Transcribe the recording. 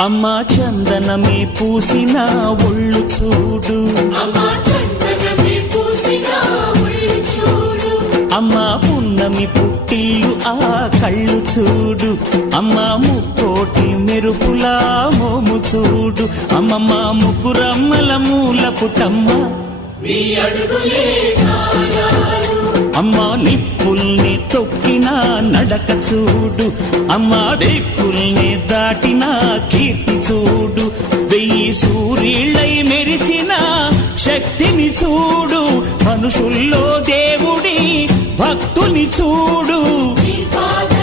అమ్మా చందనమే పూసిన ఒళ్ళు చూడు, అమ్మా పున్నమి పుట్టిల్లు ఆ కళ్ళు చూడు, అమ్మా ముక్కోటి మెరుపులా మోము చూడు, అమ్మమ్మ ముగ్గురమ్మల మూల పుటమ్మ అమ్మా నిప్పుల్ని తొక్కిన నడక చూడు, అమ్మా దిక్కుల్ని దాటిన కీర్తి చూడు, 1000 సూర్యుళ్ళై మెరిసిన శక్తిని చూడు, మనుషుల్లో దేవుడి భక్తుని చూడు.